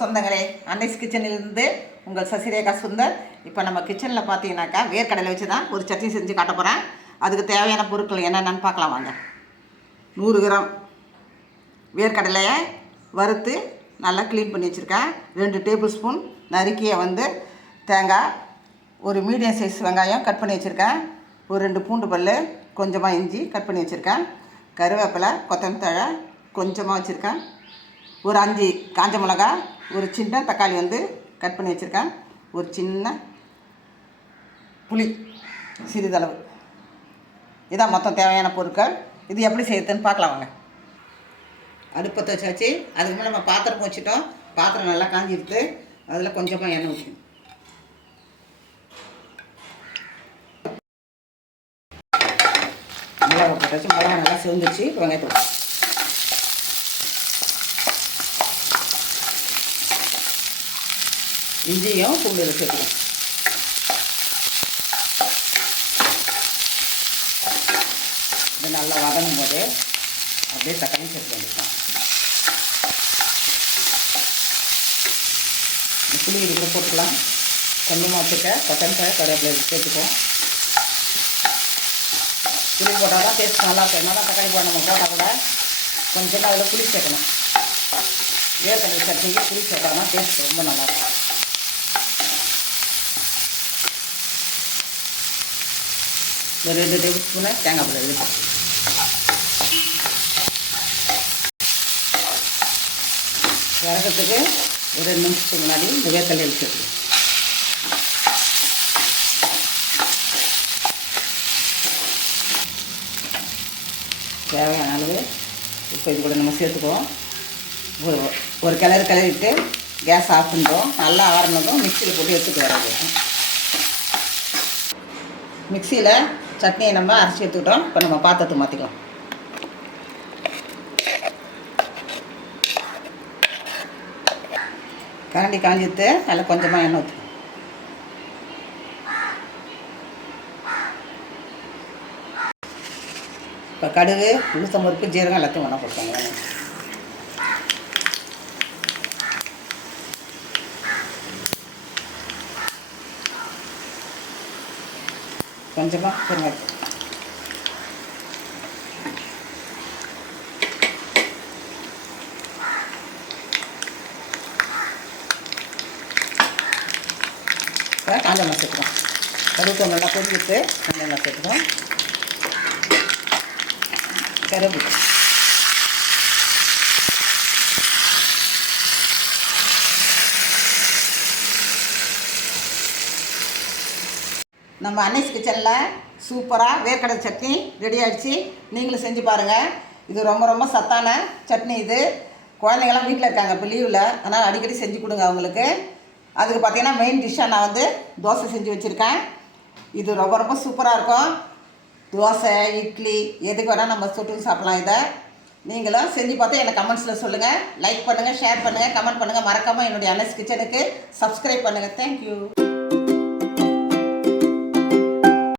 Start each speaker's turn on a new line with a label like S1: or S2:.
S1: சொந்தங்களே. அன்னைஸ் கிச்சனிலிருந்து உங்கள் சசிரேகா சுந்தர். இப்போ நம்ம கிச்சனில் பார்த்தீங்கன்னாக்கா வேர்க்கடலை வச்சு தான் ஒரு சட்னி செஞ்சு காட்ட போகிறேன் அதுக்கு தேவையான பொருட்கள் என்னென்னு பார்க்கலாம் வாங்க. நூறு கிராம் வேர்க்கடலையை வறுத்து நல்லா க்ளீன் பண்ணி வச்சுருக்கேன். ரெண்டு டேபிள் ஸ்பூன் நறுக்கியை வந்து தேங்காய் ஒரு மீடியம் சைஸ் வெங்காயம் கட் பண்ணி வச்சுருக்கேன். ஒரு ரெண்டு பூண்டு பல் கொஞ்சமாக இஞ்சி கட் பண்ணி வச்சுருக்கேன். கருவேப்பிலை கொத்தமல்லி தழை கொஞ்சமாக வச்சுருக்கேன். ஒரு அஞ்சு காஞ்ச மிளகா ஒரு சின்ன தக்காளி வந்து கட் பண்ணி வச்சுருக்கேன். ஒரு சின்ன புளி சிறிதளவு. இதான் மொத்தம் தேவையான பொருட்கள். இது எப்படி செய்யுதுன்னு பார்க்கலாம் வாங்க. அடுப்பத்தை வச்சாச்சு. அதுக்கு மேலே நம்ம பாத்திரம் வச்சுட்டோம். பாத்திரம் நல்லா காஞ்சிடுது அதில் கொஞ்சமாக எண்ணெய் ஊற்றணும் மிளகா போட்டாச்சு மிளகா நல்லா சிவந்துச்சு வெங்காயத்தை இஞ்சியும் பூண்டு சேர்த்துக்கணும் இது நல்லா வதங்கும் போது அப்படியே தக்காளி சேர்த்து வந்துக்கலாம் புளி இது கூட போட்டுக்கலாம். கொஞ்சமாக வச்சுக்க கொத்தமல்லி கருவேப்பிலை சேர்த்துக்குவோம். புளி போட்டால் தான் டேஸ்ட் நல்லாயிருக்கும் என்ன தான் தக்காளி போட நம்ம போட்டால் கூட கொஞ்சமாக அதில் புளி சேர்க்கணும். வேர்க்கடலை சட்னிக்கு புளி சேர்த்தாங்கன்னா தான் டேஸ்ட் ரொம்ப நல்லாயிருக்கும் ஒரு ரெண்டு டேபிள் ஸ்பூனை தேங்காய் பால் இது வதக்கத்துக்கு ஒரு ரெண்டு நிமிஷத்துக்கு முன்னாடி இந்த வேர்க்கடலை எடுத்துருக்கு தேவையான அளவு இப்போ இது கூட நம்ம சேர்த்துக்குவோம் ஒரு ஒரு கிளறு கிளறிட்டு கேஸ் ஆஃப் பண்ணுறோம் நல்லா ஆறினதும் மிக்சியில் போட்டு எடுத்துகிட்டு வராது மிக்சியில் சட்னியை நம்ம அரைச்சி எடுத்துக்கிட்டோம். இப்போ நம்ம பாத்திரத்தை மாற்றிக்கலாம் கரண்டி காஞ்சிட்டு அதில் கொஞ்சமாக எண்ணெய் ஊற்று இப்போ கடுகு உளுத்தம்பருப்பு ஜீரகம் எல்லாத்தையும் ஒன்றா கொடுத்தாங்க கொஞ்சமாக பெருங்காயம் இப்போ காஞ்ச மிளகா சேர்த்துக்கோம் கருவேப்பிலை நல்லா கொதிக்கிட்டு காஞ்ச மிளகா சேர்த்துக்கோம் கருவேப்பிலை. நம்ம அன்னைஸ் கிச்சனில் சூப்பராக வேர்க்கடை சட்னி ரெடி ஆகிடுச்சு நீங்களும் செஞ்சு பாருங்கள் இது ரொம்ப ரொம்ப சத்தான சட்னி இது. குழந்தைங்களாம் வீட்டில் இருக்காங்க இப்போ லீவில் அதனால் அடிக்கடி செஞ்சு கொடுங்க அவங்களுக்கு. அதுக்கு பார்த்தீங்கன்னா மெயின் டிஷ்ஷாக நான் வந்து தோசை செஞ்சு வச்சுருக்கேன். இது ரொம்ப ரொம்ப சூப்பராக இருக்கும். தோசை இட்லி எதுக்கு வேணால் நம்ம சுட்டு சாப்பிட்லாம் இதை. நீங்களும் செஞ்சு பார்த்து எனக்கு கமெண்ட்ஸில் சொல்லுங்கள் லைக் பண்ணுங்கள் ஷேர் பண்ணுங்கள் கமெண்ட் பண்ணுங்கள் மறக்காமல் என்னுடைய அனஸ் கிச்சனுக்கு சப்ஸ்கிரைப் பண்ணுங்கள் தேங்க்யூ